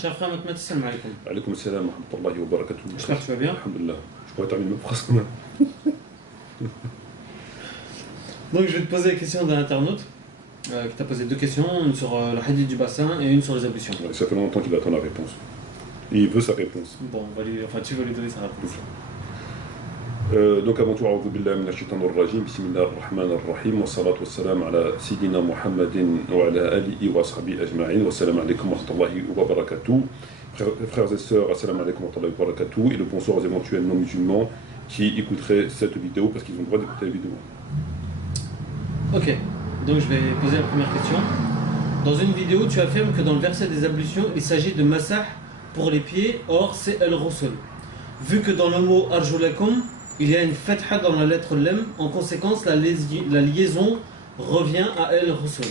Cher frère Ahmed, salam alaikum. Alaykoum salam wa rahmatullahi wa barakatuh. J'espère que tu vas bien. Alhamdulillah. Je pourrais terminer ma phrase quand même. Donc je vais te poser la question d'un internaute qui t'a posé deux questions, une sur le hadith du bassin et une sur les ablutions. Ouais, ça fait longtemps qu'il attend la réponse. Et il veut sa réponse. Bon, tu vas lui donner sa réponse. Donc avant tout, أعوذ بالله من الشيطان الرجيم بسم الله الرحمن الرحيم والصلاة والسلام على سيدنا محمد وعلى آله وصحبه أجمعين والسلام عليكم ورحمة الله وبركاته. Frères et sœurs, assalamu alaikum wa rahmatullahi wa barakatuh, et le bonsoir aux éventuels non-musulmans qui écouteraient cette vidéo parce qu'ils ont le droit d'écouter la vidéo. Ok, donc je vais poser la première question. Dans une vidéo, tu affirmes que dans le verset des ablutions, il s'agit de masah pour les pieds, or c'est al-rusul. Vu que dans le mot arjulakum, il y a une fatha dans la lettre lem, en conséquence la liaison revient à al-rusul.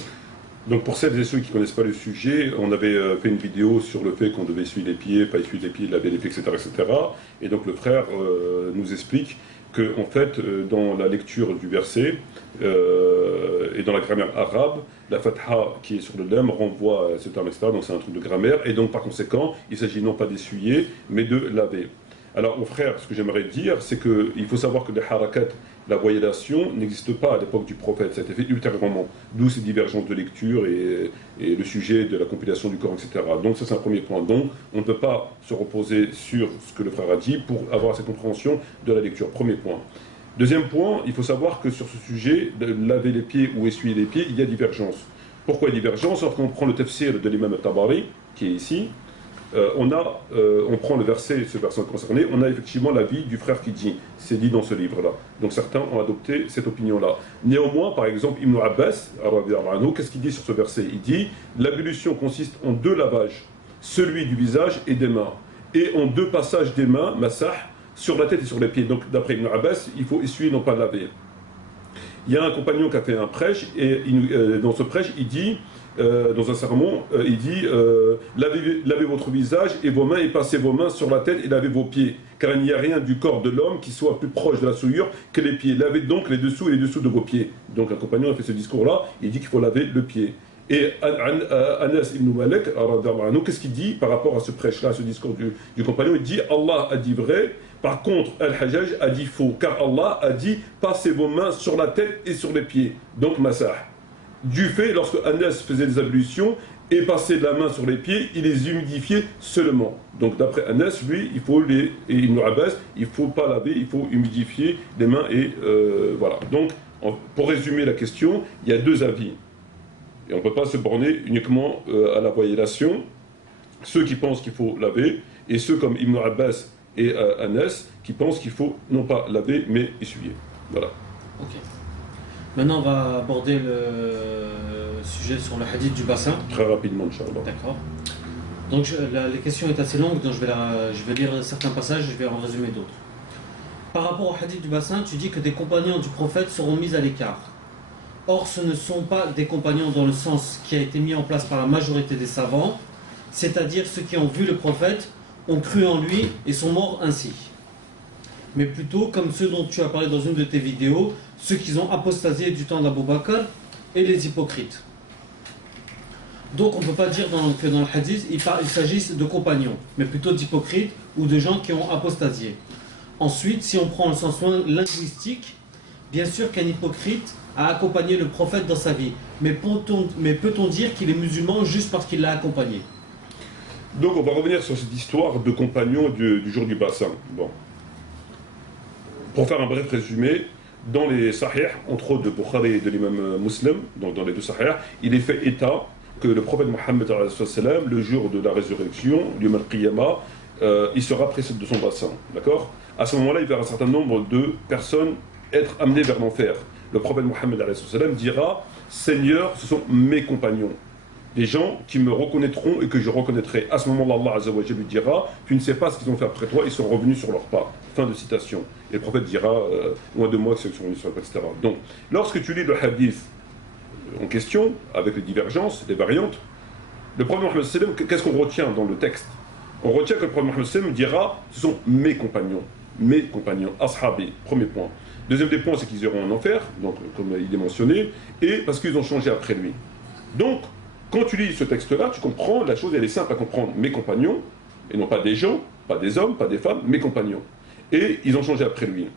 Donc pour celles et ceux qui ne connaissent pas le sujet, on avait fait une vidéo sur le fait qu'on devait essuyer les pieds, pas essuyer les pieds, laver les pieds, etc. etc. Et donc le frère nous explique que en fait, dans la lecture du verset et dans la grammaire arabe, la fatha qui est sur le lem renvoie à ce terme, etc. Donc c'est un truc de grammaire, et donc par conséquent, il s'agit non pas d'essuyer, mais de laver. Alors, mon frère, ce que j'aimerais dire, c'est qu'il faut savoir que les harakat, la voyellation, n'existe pas à l'époque du prophète. Ça a été fait ultérieurement, d'où ces divergences de lecture et le sujet de la compilation du Coran, etc. Donc, ça, c'est un premier point. Donc, on ne peut pas se reposer sur ce que le frère a dit pour avoir cette compréhension de la lecture. Premier point. Deuxième point, il faut savoir que sur ce sujet, de laver les pieds ou essuyer les pieds, il y a divergence. Pourquoi il y a divergence? Lorsqu'on prend le tafsir de l'imam al-Tabari, qui est ici, on prend le verset, ce verset concerné, on a effectivement l'avis du frère qui dit, c'est dit dans ce livre-là. Donc certains ont adopté cette opinion-là. Néanmoins, par exemple, Ibn Abbas, qu'est-ce qu'il dit sur ce verset? Il dit, l'ablution consiste en deux lavages, celui du visage et des mains, et en deux passages des mains, massah, sur la tête et sur les pieds. Donc d'après Ibn Abbas, il faut essuyer, non pas laver. Il y a un compagnon qui a fait un prêche, et dans ce prêche, il dit, dans un sermon, il dit lavez votre visage et vos mains et passez vos mains sur la tête et lavez vos pieds, car il n'y a rien du corps de l'homme qui soit plus proche de la souillure que les pieds. Lavez donc les dessous et les dessous de vos pieds. Donc un compagnon a fait ce discours-là, il dit qu'il faut laver le pied. Et Anas ibn Malik, qu'est-ce qu'il dit par rapport à ce prêche-là, à ce discours du compagnon? Il dit Allah a dit vrai, par contre Al-Hajjaj a dit faux, car Allah a dit passez vos mains sur la tête et sur les pieds. Donc massah. Du fait, lorsque Anas faisait des ablutions et passait de la main sur les pieds, il les humidifiait seulement. Donc d'après Anas, lui, il faut et Ibn Abbas, il ne faut pas laver, il faut humidifier les mains et voilà. Donc, pour résumer la question, il y a deux avis. Et on ne peut pas se borner uniquement à la voyellation. Ceux qui pensent qu'il faut laver, et ceux comme Ibn Abbas et Anas qui pensent qu'il faut non pas laver, mais essuyer. Voilà. Ok. Maintenant, on va aborder le sujet sur le hadith du bassin. Très rapidement, Inch'Allah. D'accord. Donc, la question est assez longue, donc je vais lire certains passages et je vais en résumer d'autres. Par rapport au hadith du bassin, tu dis que des compagnons du prophète seront mis à l'écart. Or, ce ne sont pas des compagnons dans le sens qui a été mis en place par la majorité des savants, c'est-à-dire ceux qui ont vu le prophète, ont cru en lui et sont morts ainsi. Mais plutôt comme ceux dont tu as parlé dans une de tes vidéos, ceux qui ont apostasié du temps d'Abou Bakr et les hypocrites. Donc on ne peut pas dire que dans le hadith il s'agisse de compagnons, mais plutôt d'hypocrites ou de gens qui ont apostasié. Ensuite, si on prend le sens linguistique, bien sûr qu'un hypocrite a accompagné le prophète dans sa vie, mais peut-on dire qu'il est musulman juste parce qu'il l'a accompagné? Donc on va revenir sur cette histoire de compagnons du jour du bassin. Bon. Pour faire un bref résumé, dans les sahih, entre autres de Bukhari et de l'imam Muslim, donc dans les deux sahih, il est fait état que le prophète Mohammed, le jour de la résurrection, l'Yom al-Qiyamah, il sera précédé de son bassin. D'accord? À ce moment-là, il verra un certain nombre de personnes être amenées vers l'enfer. Le prophète Mohammed dira Seigneur, ce sont mes compagnons. Des gens qui me reconnaîtront et que je reconnaîtrai. À ce moment-là, Allah Azza wa Jalla lui dira tu ne sais pas ce qu'ils ont fait après toi, ils sont revenus sur leur pas. Fin de citation. Et le prophète dira loin de moi ceux qui sont revenus sur leur pas, etc. Donc, lorsque tu lis le hadith en question, avec les divergences, les variantes, le prophète Mohammed, qu'est-ce qu'on retient dans le texte? On retient que le prophète Mohammed dira ce sont mes compagnons, ashabi, premier point. Deuxième des points, c'est qu'ils iront en enfer, donc comme il est mentionné, et parce qu'ils ont changé après lui. Donc, quand tu lis ce texte-là, tu comprends, la chose elle est simple à comprendre. Mes compagnons, et non pas des gens, pas des hommes, pas des femmes, mes compagnons. Et ils ont changé après lui.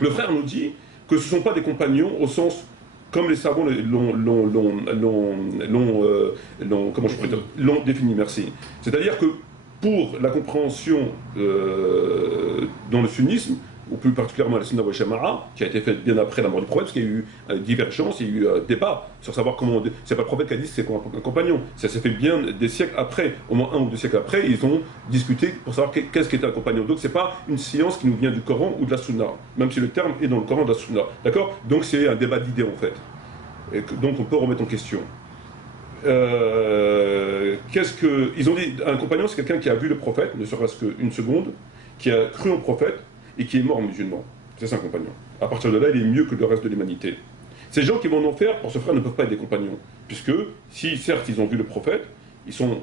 Le frère nous dit que ce ne sont pas des compagnons au sens comme les savants l'ont défini, merci. C'est-à-dire que pour la compréhension dans le sunnisme, ou plus particulièrement la Sunna wa Jama'a, qui a été faite bien après la mort du prophète, parce qu'il y a eu divergence, il y a eu débat sur savoir comment. C'est pas le prophète qui a dit c'est quoi un compagnon. Ça s'est fait bien des siècles après, au moins 1 ou 2 siècles après, ils ont discuté pour savoir qu'est-ce qu'était un compagnon. Donc c'est pas une science qui nous vient du Coran ou de la Sunna, même si le terme est dans le Coran de la Sunna. D'accord? Donc c'est un débat d'idées en fait. Donc on peut remettre en question. Qu'est-ce que. Ils ont dit un compagnon, c'est quelqu'un qui a vu le prophète, ne serait-ce qu'une seconde, qui a cru en prophète et qui est mort musulman. C'est un compagnon. À partir de là, il est mieux que le reste de l'humanité. Ces gens qui vont en enfer, pour ce frère, ne peuvent pas être des compagnons. Puisque, si certes ils ont vu le prophète, ils ont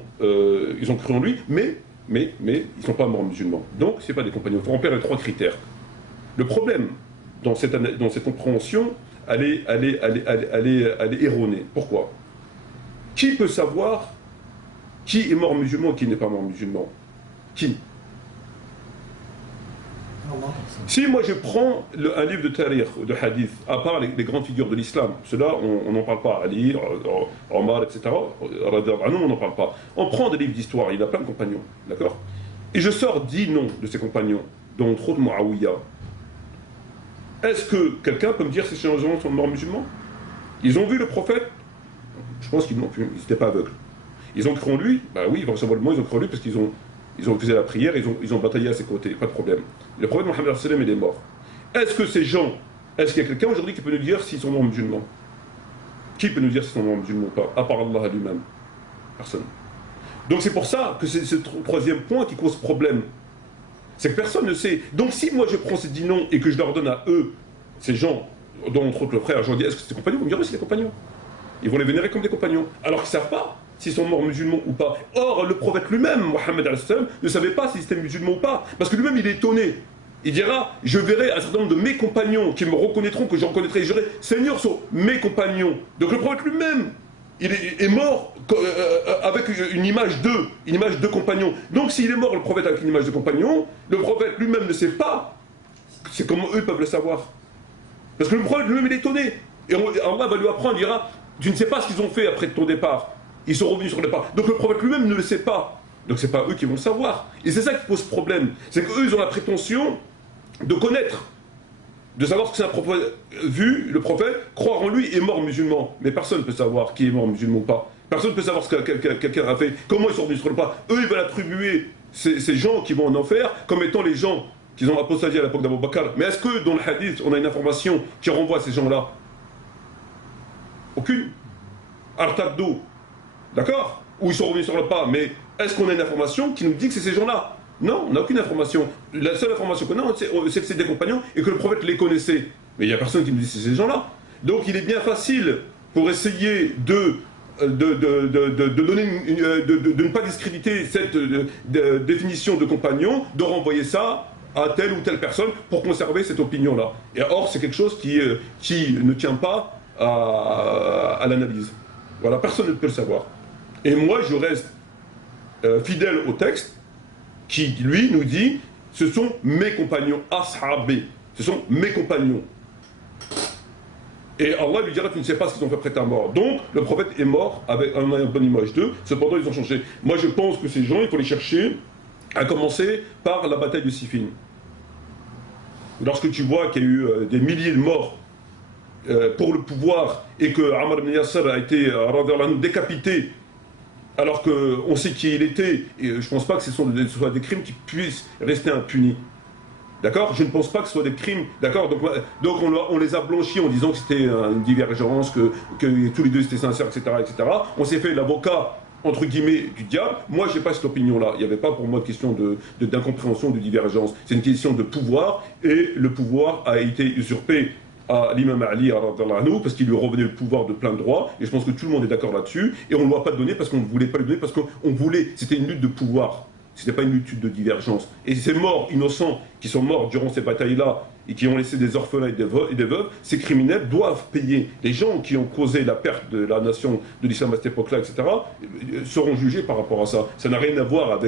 cru en lui, mais ils ne sont pas morts musulmans. Donc, ce n'est pas des compagnons. Il faut remplir les 3 critères. Le problème dans cette compréhension, elle est erronée. Pourquoi? Qui peut savoir qui est mort musulman et qui n'est pas mort musulman? Qui? Si moi je prends un livre de tariq, de hadith, à part les grandes figures de l'islam, ceux-là on n'en parle pas, Ali, Omar, etc., on n'en parle pas. On prend des livres d'histoire, il a plein de compagnons, d'accord? Et je sors 10 noms de ces compagnons, dont entre autres Muawiyah. Est-ce que quelqu'un peut me dire si ces gens sont morts musulmans? Ils ont vu le prophète? Je pense qu'ils n'ont plus, ils n'étaient pas aveugles. Ils ont cru en lui? Ben oui, vraisemblablement ils ont cru en lui parce qu'ils ont fait la prière, ils ont bataillé à ses côtés, pas de problème. Le prophète Mohammed il est mort. Est-ce que ces gens, est-ce qu'il y a quelqu'un aujourd'hui qui peut nous dire s'ils sont morts musulmans? Qui peut nous dire s'ils sont morts musulmans ou pas? À part Allah lui-même. Personne. Donc c'est pour ça que c'est ce 3e point qui cause problème. C'est que personne ne sait. Donc si moi je prends ces 10 noms et que je leur donne à eux, ces gens, dont entre autres le frère, je leur dis est-ce que c'est des compagnons? Ils vont me dire oui, c'est des compagnons. Ils vont les vénérer comme des compagnons. Alors qu'ils ne savent pas s'ils sont morts musulmans ou pas. Or, le prophète lui-même, Mohammed ne savait pas s'ils étaient musulmans ou pas. Parce que lui-même, il est étonné. Il dira, je verrai un certain nombre de mes compagnons qui me reconnaîtront, que je reconnaîtrai. Je dirai, Seigneur, sont mes compagnons. Donc le prophète lui-même, il est mort avec une image de compagnons. Donc s'il est mort, le prophète, avec une image de compagnons, le prophète lui-même ne sait pas. C'est comment eux peuvent le savoir. Parce que le prophète lui-même, il est étonné. Et Allah va lui apprendre, il dira, tu ne sais pas ce qu'ils ont fait après ton départ. Ils sont revenus sur le pas. Donc le prophète lui-même ne le sait pas. Donc c'est pas eux qui vont le savoir. Et c'est ça qui pose problème. C'est qu'eux, ils ont la prétention de connaître, de savoir ce que c'est un prophète vu, le prophète, croire en lui et mort musulman. Mais personne ne peut savoir qui est mort musulman ou pas. Personne ne peut savoir ce que quelqu'un a fait, comment ils sont revenus sur le pas. Eux, ils veulent attribuer ces gens qui vont en enfer comme étant les gens qui ont apostasié à l'époque d'Abou Bakr. Mais est-ce que dans le hadith, on a une information qui renvoie à ces gens-là? Aucune. Artadou. D'accord? Ou ils sont revenus sur le pas, mais est-ce qu'on a une information qui nous dit que c'est ces gens-là? Non, on n'a aucune information. La seule information qu'on a, c'est que c'est des compagnons et que le prophète les connaissait. Mais il n'y a personne qui nous dit que c'est ces gens-là. Donc il est bien facile pour essayer de ne pas discréditer cette définition de compagnon, de renvoyer ça à telle ou telle personne pour conserver cette opinion-là. Et or, c'est quelque chose qui ne tient pas à l'analyse. Voilà, personne ne peut le savoir. Et moi, je reste fidèle au texte qui, lui, nous dit ce sont mes compagnons, ashabé, ce sont mes compagnons. Et Allah lui dira tu ne sais pas ce qu'ils ont fait prêter à mort. Donc, le prophète est mort avec une bonne image d'eux, cependant, ils ont changé. Moi, je pense que ces gens, il faut les chercher, à commencer par la bataille de Siffin. Lorsque tu vois qu'il y a eu des milliers de morts pour le pouvoir et que Ammar ibn Yasser a été décapité alors qu'on sait qui il était, et je ne pense pas que ce soit des crimes qui puissent rester impunis. D'accord? Je ne pense pas que ce soit des crimes. D'accord? Donc on les a blanchis en disant que c'était une divergence, que tous les deux étaient sincères, etc. etc. On s'est fait l'avocat, entre guillemets, du diable. Moi, je n'ai pas cette opinion-là. Il n'y avait pas pour moi de question d'incompréhension, de divergence. C'est une question de pouvoir, et le pouvoir a été usurpé à l'imam Ali parce qu'il lui revenait le pouvoir de plein droit, et je pense que tout le monde est d'accord là-dessus, et on ne l'a pas donné parce qu'on ne voulait pas le donner, parce qu'on voulait, c'était une lutte de pouvoir, c'était pas une lutte de divergence. Et ces morts innocents qui sont morts durant ces batailles-là, et qui ont laissé des orphelins et des veuves, ces criminels doivent payer. Les gens qui ont causé la perte de la nation de l'islam à cette époque-là, etc., seront jugés par rapport à ça. Ça n'a rien à voir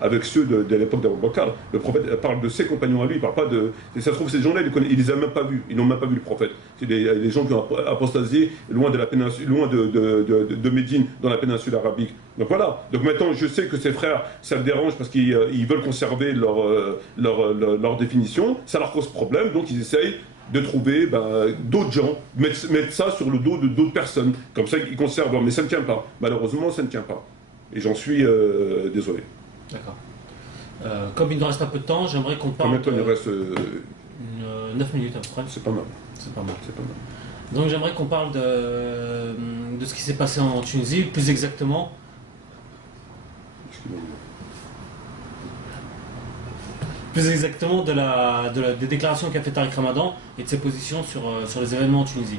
avec ceux de l'époque d'Abu Bakr. Le prophète parle de ses compagnons à lui, il parle pas de... Ça se trouve, ces gens-là, ils les ont même pas vus, ils n'ont même pas vu le prophète. C'est des gens qui ont apostasié loin de la péninsule, loin de Médine, dans la péninsule arabique. Donc voilà. Donc maintenant, je sais que ces frères, ça le dérange parce qu'ils veulent conserver leur définition, ça leur cause problème, donc ils essayent de trouver d'autres gens, mettre ça sur le dos d'autres personnes. Comme ça, ils conservent. Mais ça ne tient pas. Malheureusement, ça ne tient pas. Et j'en suis désolé. D'accord. Comme il nous reste un peu de temps, j'aimerais qu'on parle... Combien de temps il reste 9 minutes à peu près. C'est pas mal. C'est pas mal. C'est pas mal. Donc j'aimerais qu'on parle de ce qui s'est passé en Tunisie, plus exactement. Plus exactement des déclarations qu'a fait Tariq Ramadan et de ses positions sur les événements en Tunisie,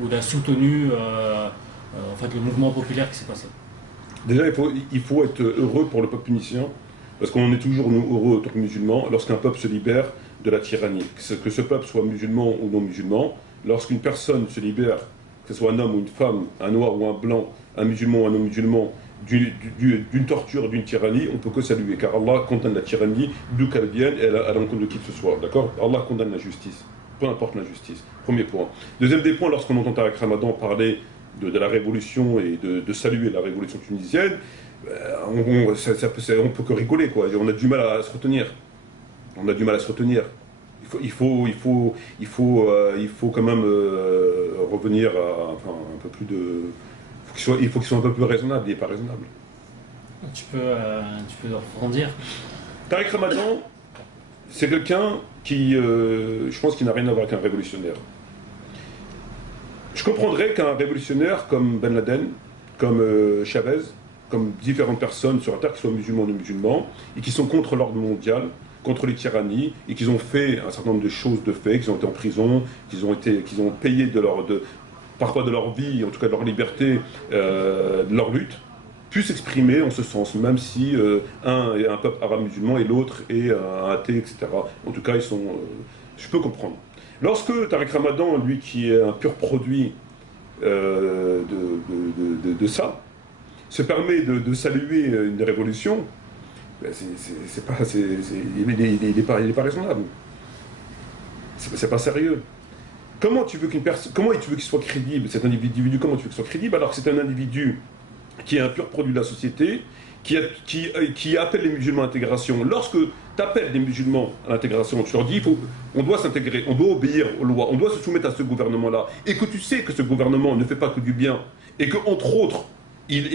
où il a soutenu en fait, le mouvement populaire qui s'est passé. Déjà, il faut être heureux pour le peuple tunisien, parce qu'on est toujours nous, heureux en tant que musulmans lorsqu'un peuple se libère de la tyrannie. Que ce peuple soit musulman ou non musulman, lorsqu'une personne se libère, que ce soit un homme ou une femme, un noir ou un blanc, un musulman ou un non musulman, d'une torture, d'une tyrannie, on peut que saluer, car Allah condamne la tyrannie d'où qu'elle vienne et à l'encontre de qui que ce soit, d'accord? Allah condamne la justice, peu importe l'injustice, premier point. Deuxième des points, lorsqu'on entend Tariq Ramadan parler de la révolution et de saluer la révolution tunisienne, on peut que rigoler, quoi. On a du mal à se retenir. On a du mal à se retenir. Il faut quand même revenir à un peu plus de... Il faut qu'il soit un peu plus raisonnable, il n'est pas raisonnable. Tu peux rebondir. Tariq Ramadan, c'est quelqu'un qui, je pense qu'il n'a rien à voir avec un révolutionnaire. Je comprendrais qu'un révolutionnaire comme Ben Laden, comme Chavez, comme différentes personnes sur la Terre, qui soient musulmans ou non musulmans, et qui sont contre l'ordre mondial, contre les tyrannies, et qui ont fait un certain nombre de choses de fait, qu'ils ont été en prison, qu'ils ont payé parfois de leur vie, en tout cas de leur liberté, de leur lutte, puissent s'exprimer en ce sens, même si un est un peuple arabe musulman et l'autre est un athée, etc. En tout cas, je peux comprendre. Lorsque Tariq Ramadan, lui qui est un pur produit de ça, se permet de saluer une révolution, ben il n'est pas raisonnable. C'est pas sérieux. Comment tu veux qu'il soit crédible, cet individu, comment tu veux qu'il soit crédible alors que c'est un individu qui est un pur produit de la société, qui appelle les musulmans à l'intégration. Lorsque tu appelles des musulmans à l'intégration, tu leur dis on doit s'intégrer, on doit obéir aux lois, on doit se soumettre à ce gouvernement-là, et que tu sais que ce gouvernement ne fait pas que du bien, et que entre autres, il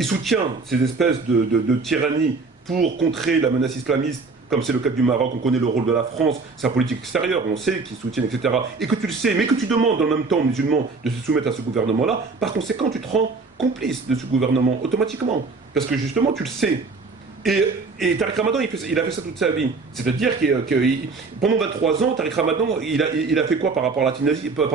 soutient ces espèces de tyrannie pour contrer la menace islamiste, comme c'est le cas du Maroc, on connaît le rôle de la France, sa politique extérieure, on sait qu'ils soutiennent, etc. Et que tu le sais, mais que tu demandes en même temps aux musulmans de se soumettre à ce gouvernement-là, par conséquent, tu te rends complice de ce gouvernement, automatiquement. Parce que justement, tu le sais. Et Tariq Ramadan, il a fait ça toute sa vie. C'est-à-dire que pendant 23 ans, Tariq Ramadan, il a fait quoi par rapport à la Tunisie, par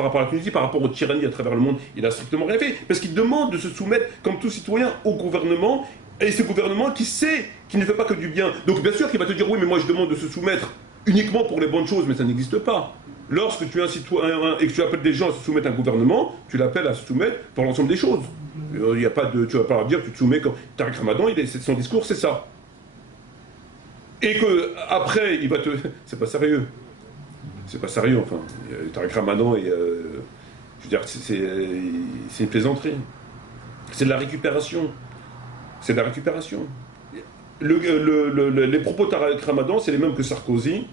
rapport aux tyrannies à travers le monde? Il a strictement rien fait. Parce qu'il demande de se soumettre, comme tout citoyen, au gouvernement. Et ce gouvernement qui sait qu'il ne fait pas que du bien. Donc bien sûr qu'il va te dire oui, mais moi je demande de se soumettre uniquement pour les bonnes choses, mais ça n'existe pas. Lorsque tu es un citoyen et que tu appelles des gens à se soumettre à un gouvernement, tu l'appelles à se soumettre pour l'ensemble des choses. Il y a pas de, tu vas pas leur dire que tu te soumets comme Tariq Ramadan, son discours c'est ça. Et que après il va te... C'est pas sérieux. C'est pas sérieux enfin. Tariq Ramadan, je veux dire, c'est une plaisanterie. C'est de la récupération. C'est de la récupération. Les propos de Tariq Ramadan, c'est les mêmes que Sarkozy.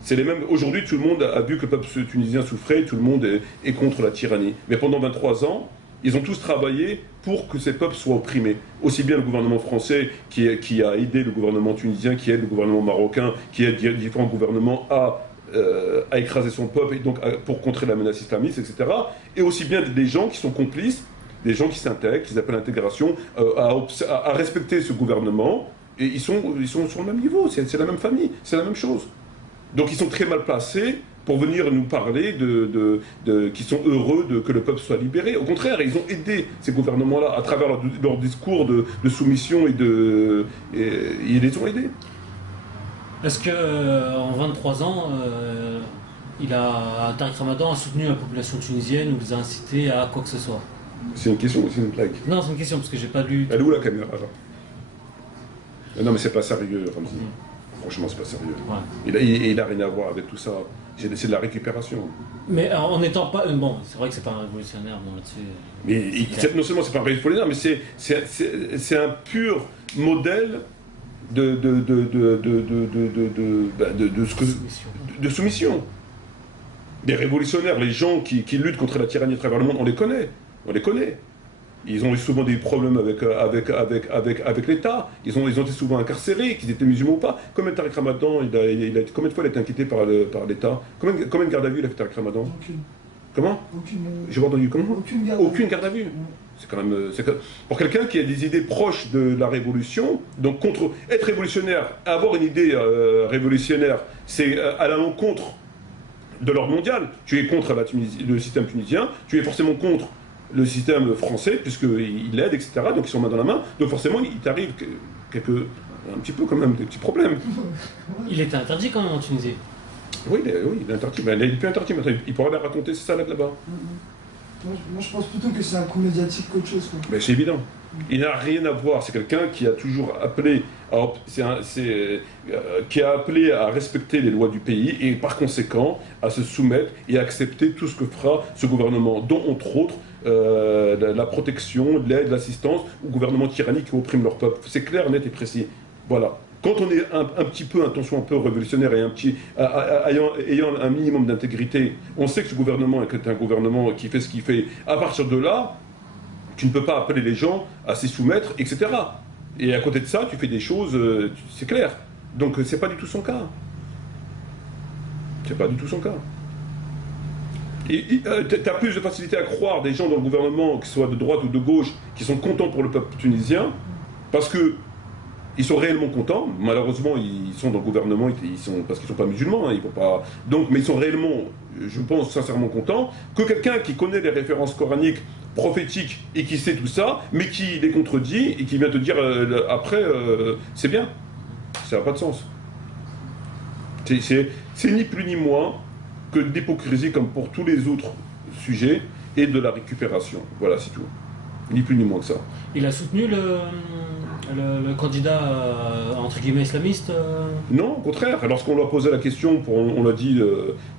C'est les mêmes. Aujourd'hui, tout le monde a vu que le peuple tunisien souffrait, tout le monde est contre la tyrannie. Mais pendant 23 ans, ils ont tous travaillé pour que ces peuples soient opprimés. Aussi bien le gouvernement français qui a aidé le gouvernement tunisien, qui aide le gouvernement marocain, qui aide différents gouvernements à écraser son peuple et donc pour contrer la menace islamiste, etc. Et aussi bien des gens qui sont complices, des gens qui s'intègrent, qui appellent l'intégration, à respecter ce gouvernement, et ils sont sur le même niveau, c'est la même famille, c'est la même chose. Donc ils sont très mal placés pour venir nous parler qui sont heureux que le peuple soit libéré. Au contraire, ils ont aidé ces gouvernements-là à travers leur discours de soumission et ils les ont aidés. Est-ce qu'en 23 ans, Tariq Ramadan a soutenu la population tunisienne ou les a incités à quoi que ce soit? C'est une question ou c'est une blague? Non, c'est une question parce que j'ai pas lu. Elle est où la caméra là? Non mais c'est pas sérieux, Ramzi. Franchement, c'est pas sérieux. Ouais. Il a rien à voir avec tout ça. C'est de la récupération. Mais en n'étant pas... Bon, c'est vrai que c'est pas un révolutionnaire là-dessus. Mais non seulement c'est pas un révolutionnaire, mais c'est un pur modèle de soumission. Des révolutionnaires, les gens qui luttent contre la tyrannie à travers le monde, on les connaît. Ils ont eu souvent des problèmes avec l'État. Ils ont été souvent incarcérés, qu'ils étaient musulmans ou pas. Combien de Tariq Ramadan, combien de fois il a été inquiété par l'État? Combien de garde à vue il a fait Tariq Ramadan? Aucune. Comment? Aucune. J'ai pas entendu comment? Aucune garde à vue. C'est quand même... Pour quelqu'un qui a des idées proches de la révolution, donc être révolutionnaire, avoir une idée révolutionnaire, c'est à l'encontre de l'ordre mondial. Tu es contre le système tunisien, tu es forcément contre le système français, puisqu'il l'aide, etc. Donc ils sont main dans la main. Donc forcément, il t'arrive un petit peu quand même des petits problèmes. Il était interdit quand même en Tunisie. Oui, il est interdit. Mais il est plus interdit maintenant. Il pourra la raconter, c'est ça là-bas. Moi, je pense plutôt que c'est un coup médiatique qu'autre chose. Mais c'est évident. Il n'a rien à voir. C'est quelqu'un qui a toujours appelé qui a appelé à respecter les lois du pays et par conséquent à se soumettre et à accepter tout ce que fera ce gouvernement, dont entre autres la protection, l'aide, l'assistance au gouvernement tyrannique qui opprime leur peuple. C'est clair, net et précis. Voilà. Quand on est un petit peu, un peu révolutionnaire et ayant un minimum d'intégrité, on sait que ce gouvernement est un gouvernement qui fait ce qu'il fait. À partir de là, tu ne peux pas appeler les gens à s'y soumettre, etc. Et à côté de ça, tu fais des choses, c'est clair. Donc c'est pas du tout son cas. C'est pas du tout son cas. Tu as plus de facilité à croire des gens dans le gouvernement, que ce soit de droite ou de gauche, qui sont contents pour le peuple tunisien, parce que ils sont réellement contents. Malheureusement, ils sont dans le gouvernement parce qu'ils ne sont pas musulmans. Hein, mais ils sont réellement, je pense, sincèrement contents que quelqu'un qui connaît les références coraniques, prophétiques et qui sait tout ça, mais qui les contredit et qui vient te dire après, c'est bien. Ça n'a pas de sens. C'est ni plus ni moins que de l'hypocrisie comme pour tous les autres sujets et de la récupération. Voilà, c'est tout. Ni plus ni moins que ça. Il a soutenu le candidat entre guillemets islamiste Non, au contraire. Lorsqu'on lui a posé la question, on l'a dit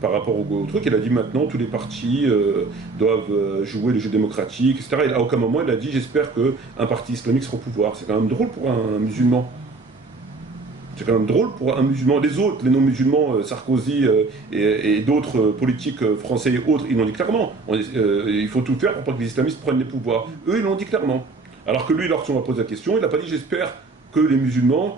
par rapport au truc, il a dit maintenant tous les partis doivent jouer le jeu démocratique, etc. Et à aucun moment il a dit j'espère qu'un parti islamique sera au pouvoir. C'est quand même drôle pour un musulman. C'est quand même drôle pour un musulman. Les autres, les non-musulmans, Sarkozy et d'autres politiques français et autres, ils l'ont dit clairement. Il faut tout faire pour pas que les islamistes prennent les pouvoirs. Eux, ils l'ont dit clairement. Alors que lui, lorsqu'on a posé la question, il n'a pas dit j'espère que les musulmans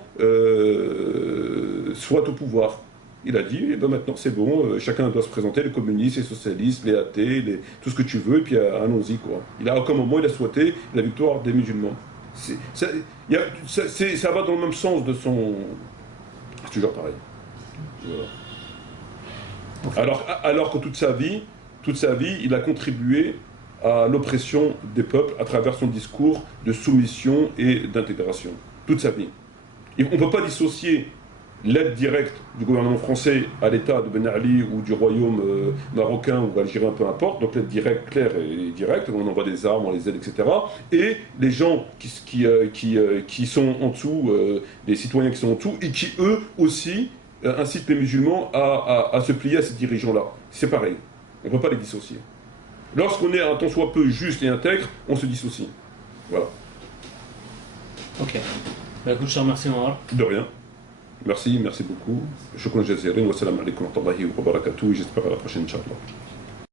soient au pouvoir. Il a dit, eh ben maintenant c'est bon, chacun doit se présenter, les communistes, les socialistes, les athées, tout ce que tu veux, et puis allons-y quoi. À aucun moment il a souhaité la victoire des musulmans. Ça va dans le même sens de son... C'est toujours pareil. Voilà. Alors que toute sa vie, il a contribué à l'oppression des peuples à travers son discours de soumission et d'intégration. Toute sa vie. On ne peut pas dissocier l'aide directe du gouvernement français à l'État de Ben Ali ou du royaume marocain ou algérien, peu importe, donc l'aide directe, claire et directe, on envoie des armes, on les aide, etc. Et les gens qui sont en dessous, les citoyens qui sont en dessous, et qui eux aussi incitent les musulmans à se plier à ces dirigeants-là. C'est pareil, on ne peut pas les dissocier. Lorsqu'on est un tant soit peu juste et intègre, on se dissocie. Voilà. Ok. Bah écoute, je te remercie, Omar. De rien. Merci beaucoup. Shukran jazirin wa salam alaikum wa rahmatullahi wa barakatuh. J'espère à la prochaine, Inch'Allah.